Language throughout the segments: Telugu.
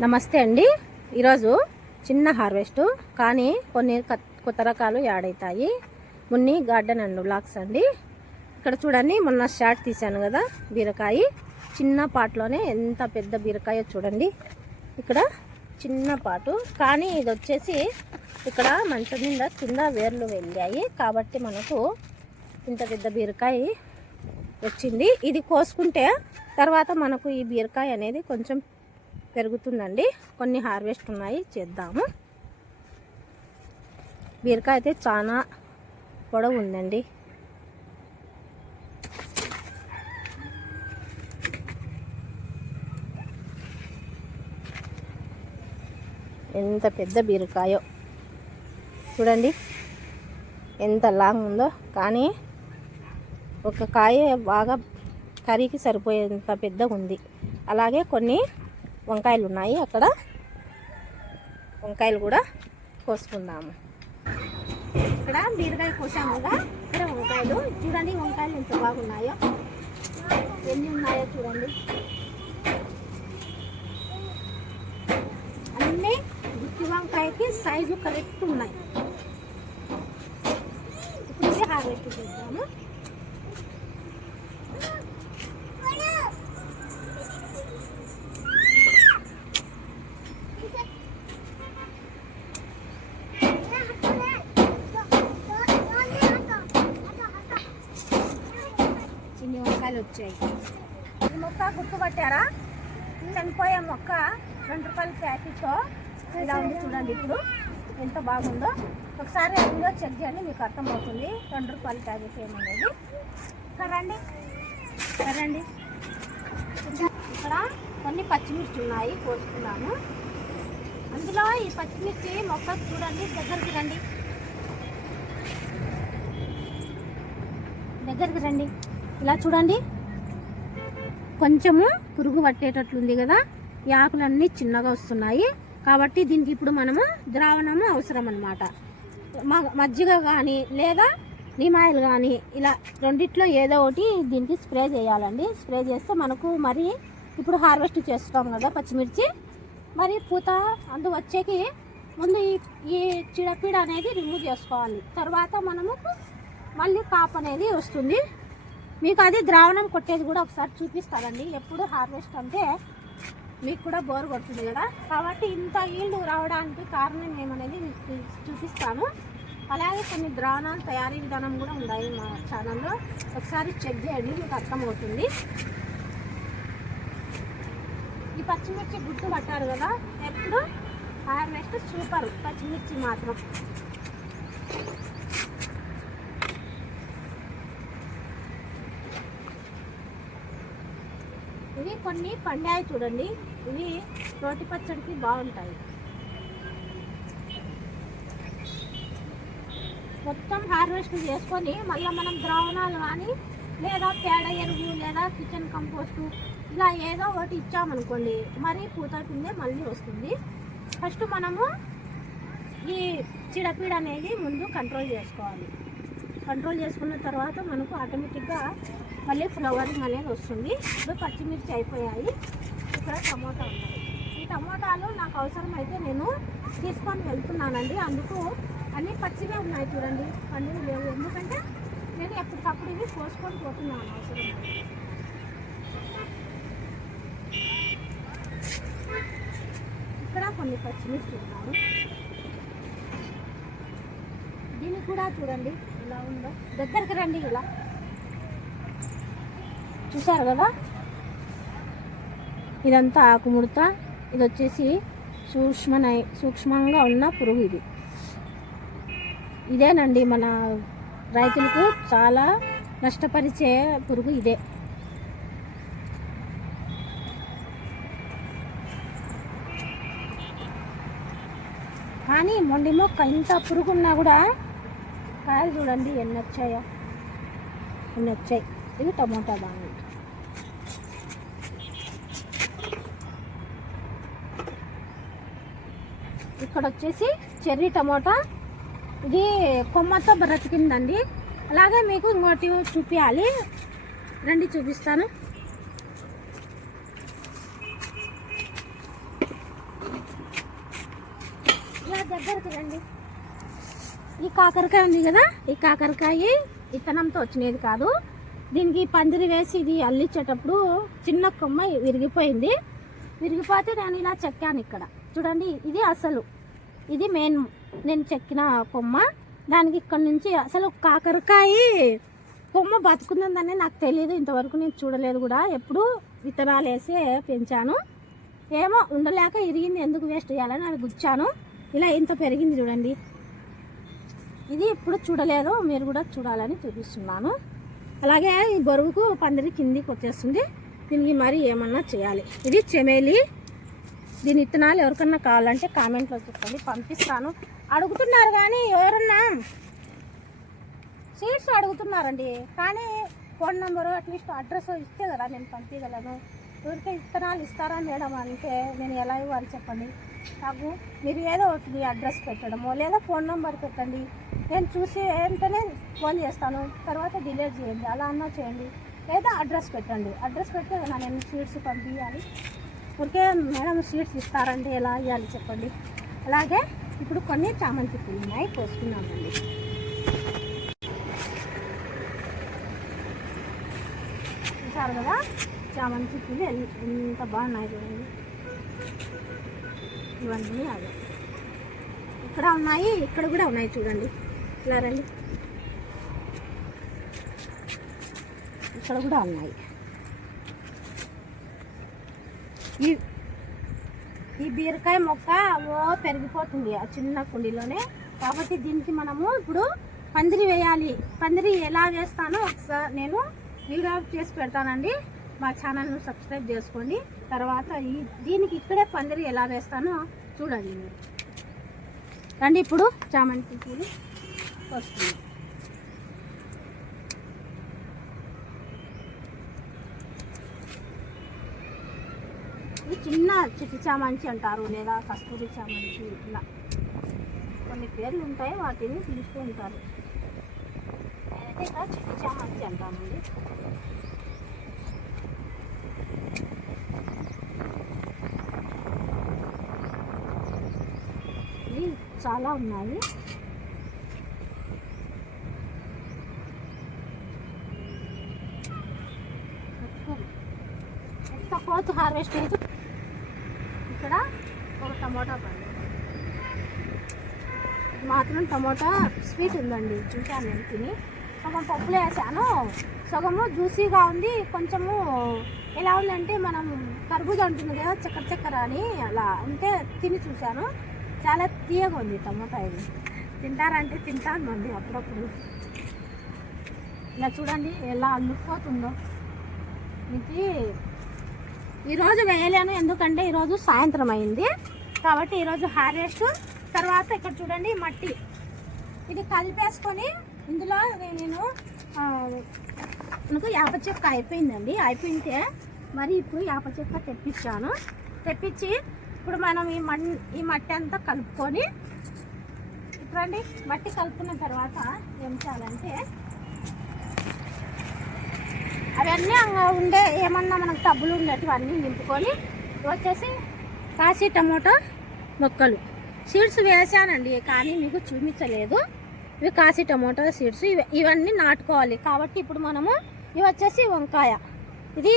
నమస్తే అండి. ఈరోజు చిన్న హార్వెస్ట్ కానీ కొన్ని కొత్త రకాలు యాడ్ అవుతాయి మున్ని గార్డెన్ అండ్ బ్లాక్స్ అండి. ఇక్కడ చూడండి మొన్న షార్ట్ తీశాను కదా బీరకాయ. చిన్న పాటలోనే ఎంత పెద్ద బీరకాయ చూడండి. ఇక్కడ చిన్న పాటు కానీ ఇది వచ్చేసి ఇక్కడ మంట నిండా కింద వేర్లు వెళ్ళాయి కాబట్టి మనకు ఇంత పెద్ద బీరకాయ వచ్చింది. ఇది కోసుకుంటే తర్వాత మనకు ఈ బీరకాయ అనేది కొంచెం పెరుగుతుందండి. కొన్ని హార్వెస్ట్ ఉన్నాయి. చేద్దాము. బీరకాయ అయితే చాలా పొడవు ఉందండి ఎంత పెద్ద బీరకాయో. చూడండి. ఎంత లాంగ్ ఉందో. కానీ ఒక కాయ బాగా కర్రీకి సరిపోయేంత పెద్దగా ఉంది అలాగే కొన్ని వంకాయలు ఉన్నాయి అక్కడ. వంకాయలు కూడా కోసుకుందాము. ఇక్కడ బీరకాయ కోసాము కదా ఇక్కడ వంకాయలు. చూడండి వంకాయలు ఎంత బాగున్నాయో. ఎన్ని ఉన్నాయో చూడండి. అన్నీ గుత్తి వంకాయకి సైజు కరెక్ట్ ఉన్నాయి. ఇప్పుడు హార్వెస్ట్ చేద్దాము. వచ్చాయి. ఈ మొక్క గుర్తుపట్టారా? చనిపోయే మొక్క రెండు రూపాయల ప్యాకెట్తో ఇలా ఉంది చూడండి ఇప్పుడు. ఎంత బాగుందో. ఒకసారి వీడియో చెక్ చేయండి మీకు అర్థమవుతుంది. రెండు రూపాయల ప్యాకెట్ ఏమనేది కరండి కరండి రండి. ఇక్కడ కొన్ని పచ్చిమిర్చి ఉన్నాయి కోసుకున్నాము అందులో ఈ పచ్చిమిర్చి మొక్క చూడండి దగ్గరికి రండి. దగ్గరికి రండి. ఇలా చూడండి. కొంచెము పురుగు పట్టేటట్లుంది కదా ఈ ఆకులన్నీ చిన్నగా వస్తున్నాయి. కాబట్టి దీనికి ఇప్పుడు మనము ద్రావణము అవసరం అనమాట మజ్జిగ కానీ లేదా నిమాయిల్ కానీ ఇలా రెండిట్లో ఏదో ఒకటి దీనికి స్ప్రే చేయాలండి. స్ప్రే చేస్తే మనకు మరి ఇప్పుడు హార్వెస్ట్ చేస్తాం కదా పచ్చిమిర్చి. మరి పూత అందు వచ్చేకి ముందు ఈ ఈ చిడపీడ అనేది రిమూవ్ చేసుకోవాలి. తర్వాత మనము మళ్ళీ కాపు అనేది వస్తుంది. మీకు అది ద్రావణం కొట్టేది కూడా ఒకసారి చూపిస్తారండి ఎప్పుడు హార్వెస్ట్ అంటే మీకు కూడా బోర్ కొడుతుంది కదా. కాబట్టి ఇంత ఈల్డ్ రావడానికి కారణం ఏమనేది మీకు చూ- చూపిస్తాను. అలాగే కొన్ని ద్రావణాలు తయారీ విధానం కూడా ఉన్నాయి మా ఛానల్లో. ఒకసారి చెక్ చేయండి మీకు అర్థమవుతుంది. ఈ పచ్చిమిర్చి గుర్తు పట్టారు కదా ఎప్పుడు హార్వెస్ట్ సూపర్ పచ్చిమిర్చి మాత్రం ఇవి కొన్ని పండాయి చూడండి. ఇవి రోటి పచ్చడికి బాగుంటాయి. మొత్తం హార్వెస్ట్ చేసుకొని మళ్ళీ మనం ద్రావణాలు కానీ లేదా పేడ ఎరువు లేదా కిచెన్ కంపోస్టు ఇలా ఏదో ఒకటి ఇచ్చామనుకోండి మరి పూత కిందే మళ్ళీ వస్తుంది. ఫస్ట్ మనము ఈ చీడపీడ అనేది ముందు కంట్రోల్ చేసుకోవాలి. కంట్రోల్ చేసుకున్న తర్వాత మనకు ఆటోమేటిక్గా మళ్ళీ ఫ్లవరింగ్ అనేది వస్తుంది. ఇప్పుడు పచ్చిమిర్చి అయిపోయాయి. ఇక్కడ టమోటా ఉన్నాయి ఈ టమోటాలు నాకు అవసరం అయితే నేను తీసుకొని వెళ్తున్నానండి. అందుకు అన్నీ పచ్చిగా ఉన్నాయి చూడండి. పండుగ లేవు. ఎందుకంటే నేను ఎప్పటికప్పుడు ఇవి కోసుకొని పోతున్నాను అవసరం ఇక్కడ కొన్ని పచ్చిమిర్చి ఉన్నాయి. దీన్ని కూడా చూడండి. ఎలా ఉందో. దగ్గరికి రండి ఇలా. చూసారు కదా? ఇదంతా ఆకుముడత. ఇది వచ్చేసి సూక్ష్మ సూక్ష్మంగా ఉన్న పురుగు ఇది. ఇదేనండి మన రైతులకు చాలా నష్టపరిచే పురుగు ఇదే. కానీ మొండి మొక్క ఇంత పురుగున్నా కూడా కాయలు చూడండి ఎన్ని వచ్చాయో? ఎన్ని వచ్చాయి? ఇవి టమోటా బాగుంది ఇక్కడ వచ్చేసి చెర్రీ టమోటా. ఇది కొమ్మతో బ్రతికిందండి అలాగే మీకు ఇంకోటి చూపించాలి రండి చూపిస్తాను. దగ్గరికి రండి. ఈ కాకరకాయ ఉంది కదా ఈ కాకరకాయ ఇత్తనంతో వచ్చినది కాదు. దీనికి పందిరి వేసి ఇది అల్లించేటప్పుడు చిన్న కొమ్మ విరిగిపోయింది. విరిగిపోతే నేను ఇలా చెక్కాను ఇక్కడ. చూడండి ఇది అసలు. ఇది మెయిన్ నేను చెక్కిన కొమ్మ. దానికి ఇక్కడ నుంచి అసలు కాకరకాయ కొమ్మ బతుకుందని నాకు తెలియదు ఇంతవరకు నేను చూడలేదు కూడా. ఎప్పుడు విత్తనాలు వేసి పెంచాను. ఏమో ఉండలేక ఇరిగింది. ఎందుకు వేస్ట్ చేయాలని అది గుచ్చాను. ఇలా ఇంత పెరిగింది చూడండి. ఇది ఎప్పుడు చూడలేదు. మీరు కూడా చూడాలని చూపిస్తున్నాను. అలాగే ఈ బరువుకు పందిరి కిందికి వచ్చేస్తుంది. దీనికి మరి ఏమన్నా చేయాలి. ఇది చెమేలి దీని విత్తనాలు ఎవరికన్నా కావాలంటే కామెంట్లో చెప్పండి పంపిస్తాను. అడుగుతున్నారు కానీ ఎవరన్నా? సీట్స్ అడుగుతున్నారండి. కానీ ఫోన్ నెంబరు అట్లీస్ట్ అడ్రస్ ఇస్తే కదా నేను పంపించగలను. ఊరికే విత్తనాలు ఇస్తారా మేడం అంటే నేను ఎలా ఇవ్వాలి చెప్పండి? నాకు మీరు ఏదో ఒకటి మీ అడ్రస్ పెట్టడమో లేదా ఫోన్ నెంబర్ పెట్టండి. నేను చూసి వెంటనే ఫోన్ చేస్తాను. తర్వాత డిలీట్ చేయండి. అలా అన్నా చేయండి. లేదా అడ్రస్ పెట్టండి. అడ్రస్ పెడితే నేను సీట్స్ పంపించాలి. ఊరికే మేడం స్వీట్స్ ఇస్తారంటే ఎలా ఇవ్వాలి చెప్పండి? అలాగే ఇప్పుడు కొన్ని చామంతి పూలు ఉన్నాయి కోసుకున్నామండి చూసారు కదా చామంతి పూలు ఎంత బాగున్నాయి చూడండి. ఇవన్నీ అదే. ఇక్కడ ఉన్నాయి ఇక్కడ కూడా ఉన్నాయి చూడండి. ఇలా రండి. ఇక్కడ కూడా ఉన్నాయి ఈ ఈ బీరకాయ మొక్క ఓ పెరిగిపోతుంది ఆ చిన్న కుండీలోనే. కాబట్టి దీనికి మనము ఇప్పుడు పందిరి వేయాలి. పందిరి ఎలా వేస్తానో ఒకసారి నేను వీడియో చేసి పెడతానండి. మా ఛానల్ను సబ్స్క్రైబ్ చేసుకోండి. తర్వాత ఈ దీనికి ఇక్కడే పందిరి ఎలా వేస్తానో చూడండి మీరు. రండి ఇప్పుడు చామంతి పూలు వస్తుంది ఇది చిన్న చిట్టి చామంతి అంటారు లేదా కస్తూరి చామంతి ఇలా. కొన్ని పేర్లు ఉంటాయి వాటిని పిలుస్తూ ఉంటారు. నేనైతే ఇక్కడ చిట్టి చామంతి అంటానండి. ఇవి చాలా ఉన్నాయి. ఎంత హార్వెస్ట్ అయితే టమోటా పండు. మాత్రం టమోటా స్వీట్ ఉందండి చూశాను నేను తిని. సగం పప్పులో వేసాను. సగము జ్యూసీగా ఉంది కొంచెము ఎలా ఉందంటే మనం కర్బూజా ఉంటుంది కదా చక్కెర చక్కెర అని అలా ఉంటే తిని చూశాను. చాలా తీయగా ఉంది టమోటా ఇది. తింటారంటే తింటాను మంది అప్పుడప్పుడు. ఇలా చూడండి ఎలా అల్లుకుపోతుందో. ఇది ఈరోజు వేయలేను ఎందుకంటే ఈరోజు సాయంత్రం అయింది. కాబట్టి ఈరోజు హార్వెస్ట్. తర్వాత ఇక్కడ చూడండి మట్టి. ఇది కలిపేసుకొని ఇందులో నేను నాకు యాప చెక్క అయిపోయిందండి. అయిపోయింటే మరి ఇప్పుడు యాప చెక్క తెప్పించాను. తెప్పించి ఇప్పుడు మనం ఈ మన్ ఈ మట్టి అంతా కలుపుకొని ఇప్పుడండి మట్టి కలుపుకున్న తర్వాత ఏం చేయాలంటే అవన్నీ అంగా ఉండే ఏమన్నా మనకు టబ్బులు ఉండేటివన్నీ నింపుకొని వచ్చేసి కాశీ టమోటా మొక్కలు. సీడ్స్ వేసానండి కానీ మీకు చూపించలేదు. ఇవి కాశీ టమోటా సీడ్స్ ఇవి ఇవన్నీ నాటుకోవాలి. కాబట్టి ఇప్పుడు మనము ఇవి వచ్చేసి వంకాయ. ఇది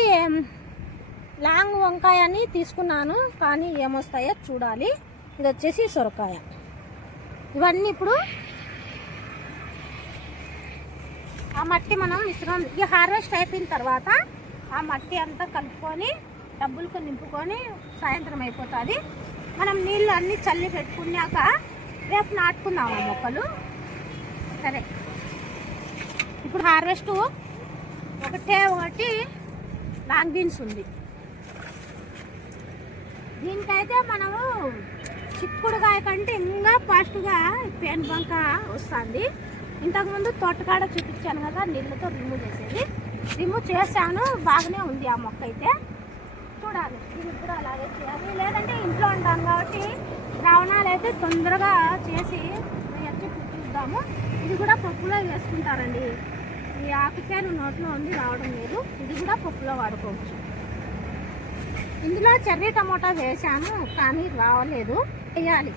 లాంగ్ వంకాయ అని తీసుకున్నాను కానీ ఏమొస్తాయో చూడాలి. ఇది వచ్చేసి సొరకాయ. ఇవన్నీ ఇప్పుడు ఆ మట్టి మనం మిశ్రమం ఈ హార్వెస్ట్ అయిపోయిన తర్వాత ఆ మట్టి అంతా కలుపుకొని డబ్బులకు నింపుకొని సాయంత్రం అయిపోతుంది. మనం నీళ్ళు అన్నీ చల్లి పెట్టుకున్నాక రేపు నాటుకుందాం ఆ మొక్కలు? సరే. ఇప్పుడు హార్వెస్ట్ ఒకటే ఒకటి లాంగ్ బీన్స్ ఉంది. దీనికైతే మనము చిక్కుడుకాయ కంటే ఇంకా ఫాస్ట్గా పేను బంక వస్తుంది. ఇంతకుముందు తోటకాడ చూపించాను కదా నీళ్ళతో రిమూవ్ చేసేది. రిమూవ్ చేశాను బాగానే ఉంది ఆ మొక్క అయితే. చూడాలి ఇది కూడా అలాగే చేయాలి. లేదంటే ఇంట్లో ఉంటాం కాబట్టి ద్రావణాలు అయితే తొందరగా చేసి వచ్చి చూద్దాము ఇది కూడా పప్పులో వేసుకుంటారండి ఈ ఆకుకాయలు నోట్లో ఉంది రావడం లేదు. ఇది కూడా పప్పులో వాడుకోవచ్చు. ఇందులో చెర్రీ టమోటా వేసాను కానీ రావలేదు. వేయాలి.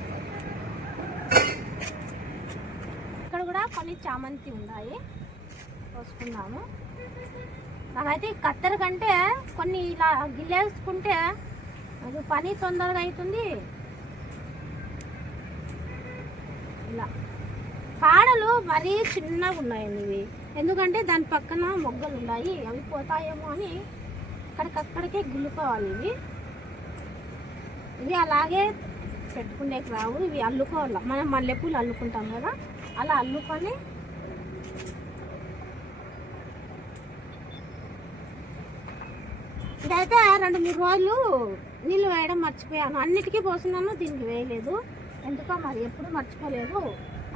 ఇక్కడ కూడా కొన్ని చామంతి ఉన్నాయి. కోసుకున్నాము నాకైతే కత్తెర కంటే కొన్ని ఇలా గిల్లేసుకుంటే అది పని తొందరగా అవుతుంది ఇలా. కాడలు మరీ చిన్నగా ఉన్నాయండి ఇవి. ఎందుకంటే దాని పక్కన మొగ్గలు ఉన్నాయి. అవి పోతాయేమో అని అక్కడికక్కడికే గిల్లుకోవాలి ఇవి. ఇవి అలాగే పెట్టుకునేకి రావు. ఇవి అల్లుకోవాలి. మనం మల్లెపూలు అల్లుకుంటాం కదా అలా అల్లుకొని ఇదైతే రెండు మూడు రోజులు నీళ్ళు వేయడం మర్చిపోయాను. అన్నిటికీ పోసినాను దీనికి వేయలేదు. ఎందుకో మరి ఎప్పుడు మర్చిపోలేదు.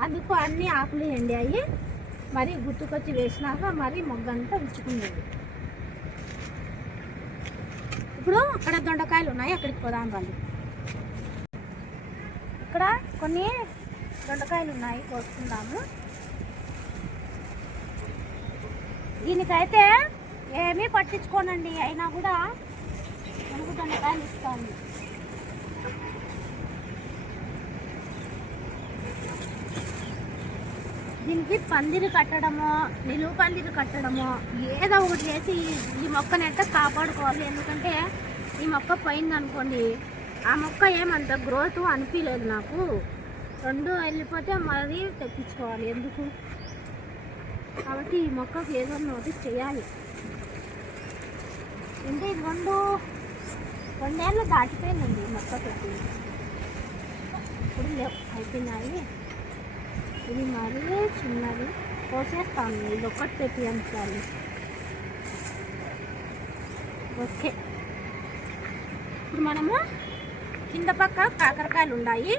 అందుకు అన్ని ఆకులు ఎండాయి మరి గుర్తుకొచ్చి వేసినాక మరి మొగ్గంతా విచ్చుకునేది ఇప్పుడు అక్కడ దొండకాయలు ఉన్నాయి అక్కడికి పోదాం వాళ్ళు ఇక్కడ కొన్ని దొండకాయలు ఉన్నాయి కోసుకుందాము దీనికైతే ఏమీ పట్టించుకోనండి. అయినా కూడా మనకు దొండకాయలు ఇస్తాను. దీనికి పందిరి కట్టడమో నిలువు పందిరి కట్టడమో ఏదో ఒకటి చేసి ఈ- మొక్కని మొక్కనైతే కాపాడుకోవాలి. ఎందుకంటే ఈ మొక్క పోయిందనుకోండి ఆ మొక్క ఏమంత గ్రోత్ అనిపించలేదు నాకు. రెండు వెళ్ళిపోతే మరీ తెప్పించుకోవాలి. ఎందుకు? కాబట్టి ఈ మొక్కకు ఏదో ఒకటి చేయాలి. అంటే ఇది రెండు రెండేళ్ళు దాటిపోయిందండి మొక్క పెట్టి. ఇప్పుడు లేవు అయిపోయినాయి. ఇది మరీ చిన్నది. కోసేస్తాను ఇది ఒక్కటి పెట్టించాలి ఓకే. ఇప్పుడు మనము కింద పక్క కాకరకాయలు ఉన్నాయి.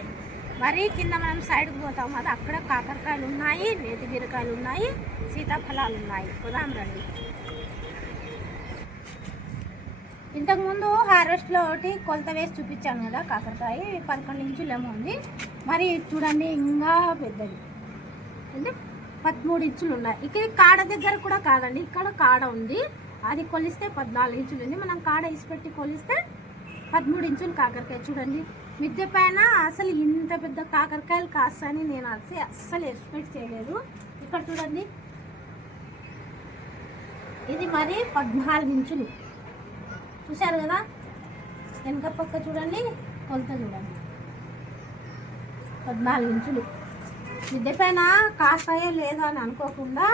మరీ కింద మనం సైడ్కి పోతాం కదా అక్కడ కాకరకాయలు ఉన్నాయి నేతి బీరకాయలు ఉన్నాయి సీతాఫలాలు ఉన్నాయి. పోదాం రండి. ఇంతకుముందు హార్వెస్ట్లో ఒకటి కొలత వేసి చూపించాను కదా కాకరకాయ పదకొండు ఇంచులు ఏమో ఉంది. మరి చూడండి ఇంకా పెద్దది. అంటే పదమూడు ఇంచులు ఉన్నాయి. ఇక్కడ కాడ దగ్గర కూడా కాదండి ఇక్కడ కాడ ఉంది. అది కొలిస్తే పద్నాలుగు ఇంచులు ఉంది. మనం కాడ ఇసిపెట్టి కొలిస్తే పదమూడు ఇంచులు కాకరకాయ. చూడండి మిద్దె పైన అసలు ఇంత పెద్ద కాకరకాయలు కాస్తాయని నేను అసలు అస్సలు ఎక్స్పెక్ట్ చేయలేదు. ఇక్కడ చూడండి ఇది మరి పద్నాలుగు ఇంచులు. చూశారు కదా? వెనక పక్క చూడండి కొలత చూడండి. పద్నాలుగు ఇంచులు. మిద్దె పైన కాస్తాయో లేదో అని అనుకోకుండా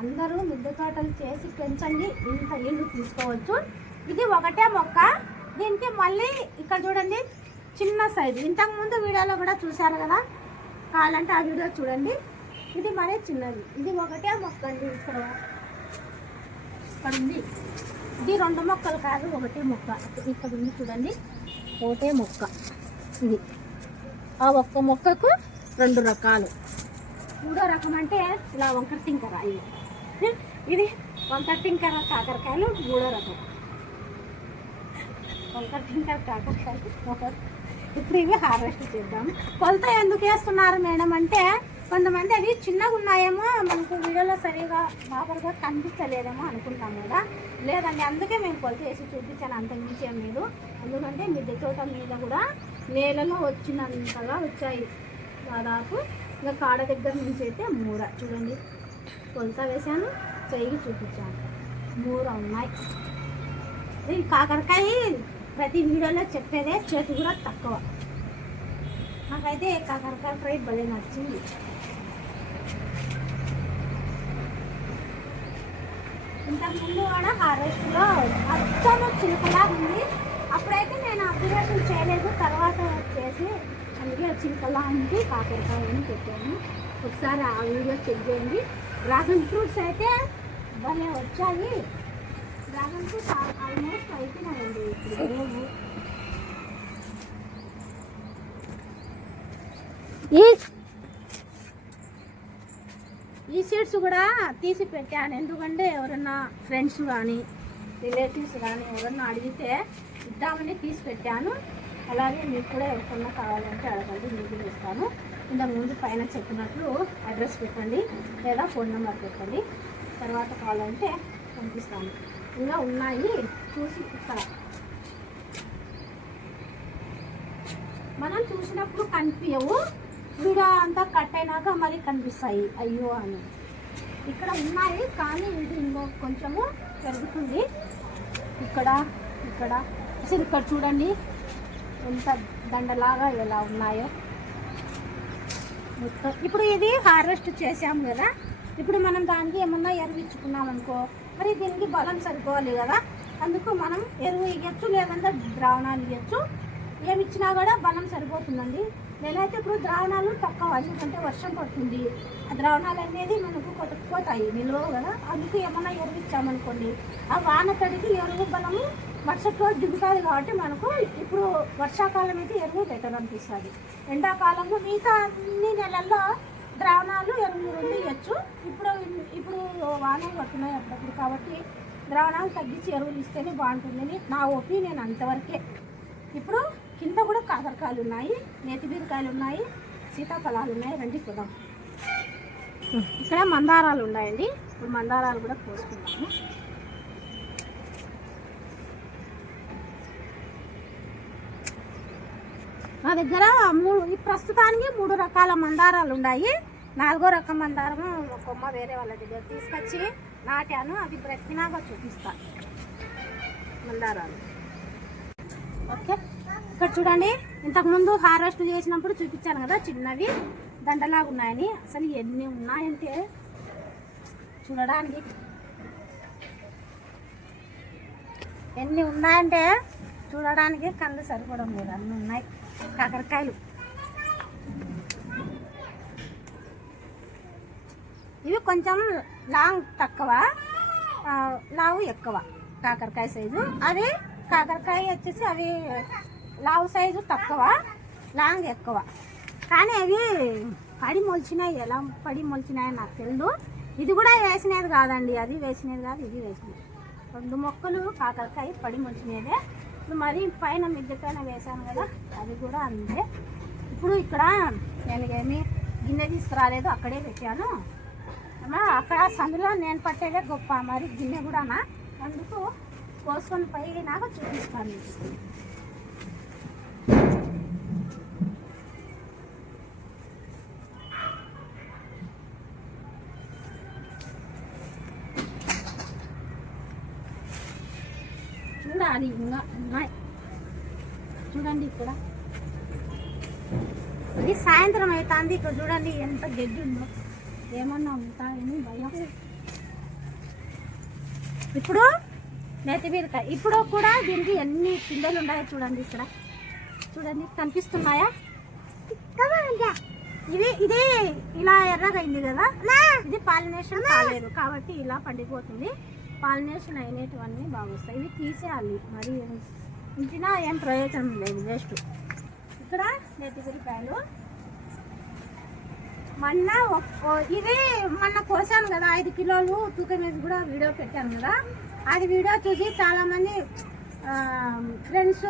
అందరూ మిద్దె తోటలు చేసి పెంచండి. ఇంత ఇల్లు తీసుకోవచ్చు. ఇది ఒకటే మొక్క. దీనికి మళ్ళీ ఇక్కడ చూడండి చిన్న సైజు. ఇంతకుముందు వీడియోలో కూడా చూశారు కదా? కావాలంటే ఆ వీడియో చూడండి. ఇది మరీ చిన్నది. ఇది ఒకటే మొక్క అండి ఇక్కడ. ఇక్కడ ఉంది ఇది రెండు మొక్కలు కాదు ఒకటే మొక్క. ఇక్కడ ఉంది చూడండి ఒకటే మొక్క. ఇది. ఆ ఒక్క మొక్కకు రెండు రకాలు. మూడో రకం అంటే ఇలా వంకర టింకర ఇది. ఇది వంకర టింకర కాకరకాయలు మూడో రకం. వంకర టింకర కాకరకాయలు ఒక ఇప్పుడు ఇవి హార్వెస్ట్ చేద్దాం. కొలత ఎందుకు వేస్తున్నారు మేడం అంటే కొంతమంది అవి చిన్నగా ఉన్నాయేమో మనకు వీడియోలో సరిగా బాబర్గా కనిపించలేదేమో అనుకుంటాం కదా. లేదండి అందుకే మేము కొలత వేసి చూపించాను అంత మించి ఏం లేదు. ఎందుకంటే మిద్దె తోట మీద కూడా నేలలో వచ్చినంతగా వచ్చాయి. దాదాపు ఇంకా కాడ దగ్గర నుంచి అయితే మూర. చూడండి కొలత వేసాను చెయ్యి చూపించాను. మూర ఉన్నాయి. ఈ కాకరకాయ ప్రతి వీడియోలో చెప్పేదే చేతి కూడా తక్కువ. నాకైతే కాకరకాయ ఫ్రై భలే నచ్చింది. ఇంతకుముందు కూడా హార్వెస్ట్లో అచ్చము చిలుకలా ఉంది. అప్పుడైతే నేను అబ్జర్వేషన్ చేయలేదు. తర్వాత వచ్చేసి అందుకే చిలుకలా ఉంది కాకరకాయని పెట్టాను. ఒకసారి ఆ వీడియో చెక్ చేయండి. డ్రాగన్ ఫ్రూట్స్ అయితే భలే వచ్చాయి. డ్రాగన్ ఫ్రూట్స్ ఆల్మోస్ట్ అయిపోయినాయండి ఇప్పుడు ఈ ఈ సీడ్స్ కూడా తీసి పెట్టాను. ఎందుకంటే ఎవరన్నా ఫ్రెండ్స్ కానీ రిలేటివ్స్ కానీ ఎవరన్నా అడిగితే ఇద్దామని తీసి పెట్టాను. అలాగే మీకు కూడా ఎవరికన్నా కావాలంటే అడగండి మీకు ఇస్తాను. ఇంతకుముందు పైన చెప్పినట్లు అడ్రస్ పెట్టండి లేదా ఫోన్ నెంబర్ పెట్టండి. తర్వాత కావాలంటే పంపిస్తాను. ఇంకా ఉన్నాయి చూసి ఇక్కడ మనం చూసినప్పుడు కనిపించవు. వీడియో అంతా కట్ అయినాక మరి కనిపిస్తాయి. అయ్యో అని. ఇక్కడ ఉన్నాయి కానీ ఇది ఇంకో కొంచెము పెరుగుతుంది. ఇక్కడ ఇక్కడ. అసలు ఇక్కడ చూడండి ఎంత దండలాగా ఎలా ఉన్నాయో. మొత్తం ఇప్పుడు ఇది హార్వెస్ట్ చేసాము కదా. ఇప్పుడు మనం దానికి ఏమన్నా ఎరువు ఇచ్చుకున్నాం అనుకో మరి దీనికి బలం సరిపోవాలి కదా. అందుకు మనం ఎరువు ఇవ్వచ్చు లేదంటే ద్రావణాలు ఇవ్వచ్చు ఏమి ఇచ్చినా కూడా బలం సరిపోతుందండి. నేనైతే ఇప్పుడు ద్రావణాలు తక్కువ ఎందుకంటే వర్షం పడుతుంది. ఆ ద్రావణాలు అనేది మనకు కొట్టుకుపోతాయి నిల్వ కదా. అందుకు ఏమన్నా ఎరువు ఇచ్చామనుకోండి ఆ వాన తడికి ఎరువు బలము మరుసటి రోజు దిగుతుంది కాబట్టి మనకు ఇప్పుడు వర్షాకాలం అయితే ఎరువు బెటర్ అనిపిస్తుంది. ఎండాకాలంలో మిగతా అన్ని నెలల్లో ద్రావణాలు ఎరువులు రెండు ఇవ్వచ్చు ఇప్పుడు ఇప్పుడు వానలు పడుతున్నాయి అప్పుడప్పుడు కాబట్టి ద్రావణాలు తగ్గించి ఎరువులు ఇస్తేనే బాగుంటుందని నా ఒపీనియన్ అంతవరకే. ఇప్పుడు కింద కూడా కాకరకాయలు ఉన్నాయి నేతి బీరకాయలు ఉన్నాయి సీతాఫలాలు ఉన్నాయి. రండి చూద్దాం. ఇక్కడ మందారాలు ఉన్నాయండి. ఇప్పుడు మందారాలు కూడా కోసుకుందాము. నా దగ్గర మూడు ఈ ప్రస్తుతానికి మూడు రకాల మందారాలు ఉన్నాయి. నాలుగో రకం మందారము కొమ్మ వేరే వాళ్ళ దగ్గర తీసుకొచ్చి నాటాను. అది బ్రతికినాక చూపిస్తాను మందారాలు. ఓకే? ఇక్కడ చూడండి ఇంతకుముందు హార్వెస్ట్ చేసినప్పుడు చూపించాను కదా చిన్నవి దండలాగా ఉన్నాయని. అసలు ఎన్ని ఉన్నాయంటే చూడడానికి. ఎన్ని ఉన్నాయంటే చూడడానికి కళ్ళు సరిపడం లేదు. అన్నీ ఉన్నాయి. కాకరకాయలు. ఇవి కొంచెం లాంగ్ తక్కువ లావు ఎక్కువ కాకరకాయ సైజు అవి కాకరకాయ వచ్చేసి అవి లావు సైజు తక్కువ లాంగ్ ఎక్కువ. కానీ అవి పడి మొలిచినాయి. ఎలా పడి మొలిచినాయి నాకు తెలియదు ఇది కూడా వేసినది కాదండి. అది వేసినది కాదు ఇది వేసినది. రెండు మొక్కలు కాకరకాయ పడి మొలిచినదే. ఇప్పుడు మరి పైన మిద్దె పైన వేసాను కదా అది కూడా అంతే. ఇప్పుడు ఇక్కడ నేను ఏమి గిన్నె తీసుకురాలేదు అక్కడే పెట్టాను. అక్కడ సందులో నేను పట్టేదే గొప్ప. మరి గిన్నె కూడానా? అందుకు కోసుకొని పైనాక చూపిస్తాను. ఇది సాయంత్రం అవుతుంది. ఇక్కడ చూడండి ఎంత గడ్డి ఉందో. ఏమన్నా ఉంటాయని భయం. ఇప్పుడు నేతి బీరకాయ ఇప్పుడు కూడా దీనికి ఎన్ని పిందెలు ఉన్నాయో చూడండి ఇక్కడ. చూడండి కనిపిస్తున్నాయా? ఇది ఇది ఇలా ఎర్రగైంది కదా? ఇది పాలినేషన్ కాలేదు కాబట్టి ఇలా పండిపోతుంది. పాలినేషన్ అయినటువన్నీ బాగొస్తాయి. ఇవి తీసేయాలి. మరి ఉంచినా ఏం ప్రయోజనం లేదు వేస్ట్ ఇక్కడ నేతి మొన్న ఇది మొన్న కోసాను కదా ఐదు కిలోలు తూకం వేసి కూడా వీడియో పెట్టాను కదా. అది వీడియో చూసి చాలామంది ఫ్రెండ్స్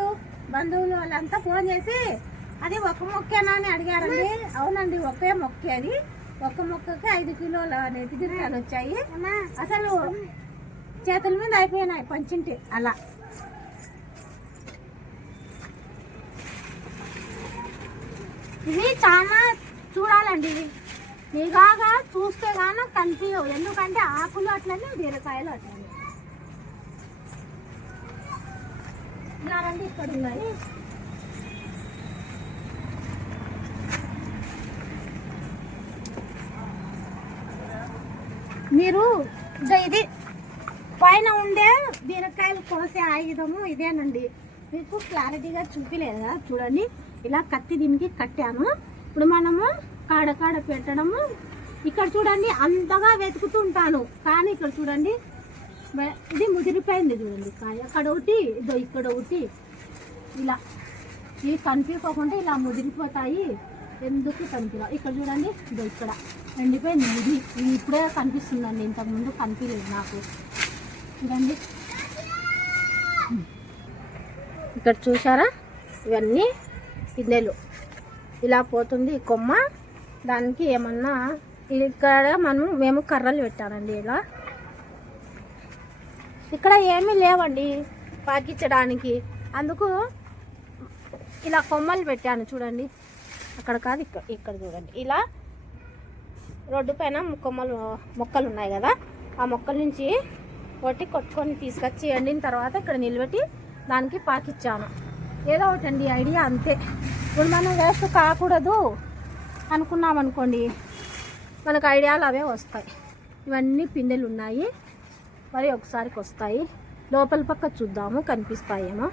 బంధువులు వాళ్ళంతా ఫోన్ చేసి అది ఒక మొక్కేనా అని అడిగారండి. అవునండి ఒకే మొక్కే అది. ఒక్క మొక్కకి ఐదు కిలోల నెత్తిగిరికాయలు వచ్చాయి. అసలు చేతుల మీద అయిపోయినాయి పంచింటి అలా. ఇవి చాలా చూడాలండి. ఇవి నిఘాగా చూస్తే కానీ కనిపించవు ఎందుకంటే ఆకులు అట్లనే బీరకాయలు అట్లనే. ఉన్నారండి ఇక్కడ ఉన్నాయి. మీరు ఇది పైన ఉండే బీరకాయలు కోసే ఆయుధము ఇదేనండి. మీకు క్లారిటీగా చూపిలేదా? చూడండి. ఇలా కత్తి దీనికి కట్టాను ఇప్పుడు మనము కాడ కాడ పెట్టడము. ఇక్కడ చూడండి అంతగా వెతుకుతూ ఉంటాను. కానీ ఇక్కడ చూడండి ఇది ముదిరిపోయింది చూడండి కాయ. అక్కడ ఒకటి ఇదో ఇక్కడ ఒకటి. ఇలా. ఇవి కనిపించకుండా ఇలా ముదిరిపోతాయి. ఎందుకు కనిపించవు? ఇక్కడ చూడండి ఇదో ఇక్కడ. ఎండిపోయింది ఇది. ఇది ఇప్పుడే కనిపిస్తుందండి. ఇంతకుముందు కనిపించలేదు నాకు. చూడండి. ఇక్కడ చూసారా ఇవన్నీ పిందెలు ఇలా పోతుంది కొమ్మ. దానికి ఏమన్నా ఇక్కడ మనం మేము కర్రలు పెట్టానండి ఇలా. ఇక్కడ ఏమీ లేవండి పాకించడానికి. అందుకు ఇలా కొమ్మలు పెట్టాను చూడండి. అక్కడ కాదు ఇక్కడ ఇక్కడ చూడండి. ఇలా రోడ్డు పైన కొమ్మలు మొక్కలు ఉన్నాయి కదా. ఆ మొక్కల నుంచి కొట్టి కొట్టుకొని తీసుకొచ్చి ఎండిన తర్వాత ఇక్కడ నిలబెట్టి దానికి పాకిచ్చాను. ఏదో ఒకటండి ఐడియా అంతే. ఇప్పుడు మనం వేస్ట్ కాకూడదు అనుకున్నాం అనుకోండి మనకు ఐడియాలు అవే వస్తాయి. ఇవన్నీ పిందెలు ఉన్నాయి. మరి ఒకసారికి వస్తాయి లోపల పక్క చూద్దాము కనిపిస్తాయేమో.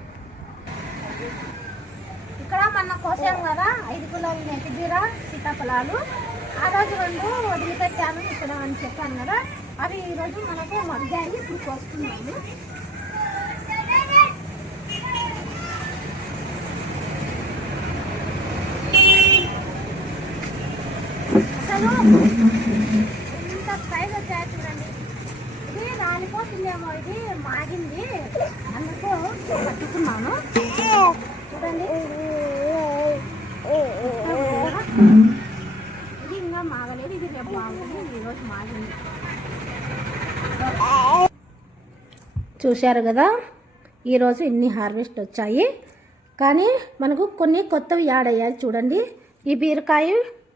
ఇక్కడ మన కోసాం కదా ఐదు కిలోలు నెత్తిబీర సీతాఫలాలు. ఆ రోజు రెండు వదిలిపెట్టాను ఇక్కడ అని చెప్పాను కదా. అవి ఈరోజు మనకు మగ్గాయి ఇప్పుడు కోస్తున్నాము ఇంత సైజ్ వచ్చాయి చూడండి ఇది రాలిపోతుందేమో ఇది మాగింది అందుకు పట్టుకున్నాను చూడండి ఇది ఇంకా మాగలేదు ఇది రేపు మాగుతుంది ఈరోజు మాగింది చూశారు కదా? ఈరోజు ఇన్ని హార్వెస్ట్ వచ్చాయి. కానీ మనకు కొన్ని కొత్తవి యాడ్ అయ్యాయి చూడండి. ఈ బీరకాయ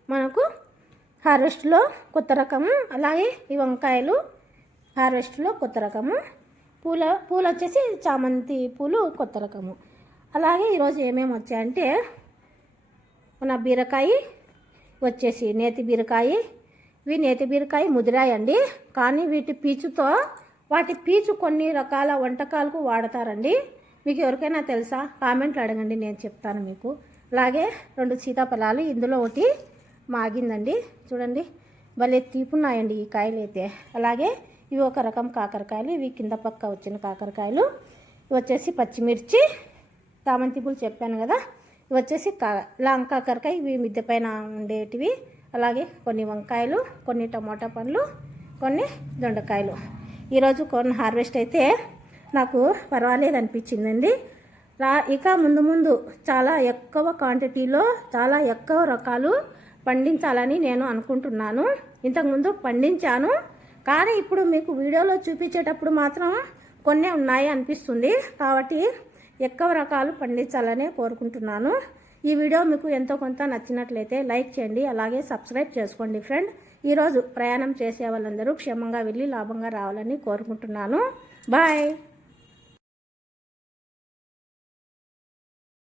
మనకు హార్వెస్ట్లో కొత్త రకము అలాగే ఈ వంకాయలు హార్వెస్ట్లో కొత్త రకము. పూల పూలు వచ్చేసి చామంతి పూలు కొత్త రకము. అలాగే ఈరోజు ఏమేమి వచ్చాయంటే మన బీరకాయ వచ్చేసి నేతి బీరకాయ ఇవి నేతి బీరకాయ ముదిరాయండి కానీ వీటి పీచుతో వాటి పీచు కొన్ని రకాల వంటకాలకు వాడతారండి. మీకు ఎవరికైనా తెలుసా? కామెంట్లు అడగండి నేను చెప్తాను మీకు. అలాగే రెండు సీతాఫలాలు ఇందులో ఒకటి మాగిందండి. చూడండి. భలే తీపున్నాయండి ఈ కాయలు అయితే అలాగే ఇవి ఒక రకం కాకరకాయలు ఇవి కింద పక్క వచ్చిన కాకరకాయలు. ఇవి వచ్చేసి పచ్చిమిర్చి చామంతి పూలు చెప్పాను కదా. ఇవి వచ్చేసి కా లాంగ్ కాకరకాయ ఇవి మిద్దె పైన ఉండేటివి. అలాగే కొన్ని వంకాయలు కొన్ని టమాటా పండ్లు కొన్ని దొండకాయలు. ఈరోజు కొన్ని హార్వెస్ట్ అయితే నాకు పర్వాలేదు అనిపించిందండి. రా ఇక ముందు ముందు చాలా ఎక్కువ క్వాంటిటీలో చాలా ఎక్కువ రకాలు పండించాలని నేను అనుకుంటున్నాను. ఇంతకుముందు పండించాను. కానీ ఇప్పుడు మీకు వీడియోలో చూపించేటప్పుడు మాత్రం కొన్ని ఉన్నాయి అనిపిస్తుంది. కాబట్టి ఎక్కువ రకాలు పండించాలని కోరుకుంటున్నాను. ఈ వీడియో మీకు ఎంతో కొంత నచ్చినట్లయితే లైక్ చేయండి. అలాగే సబ్స్క్రైబ్ చేసుకోండి ఫ్రెండ్. ఈరోజు ప్రయాణం చేసే వాళ్ళందరూ క్షేమంగా వెళ్ళి లాభంగా రావాలని కోరుకుంటున్నాను. బాయ్.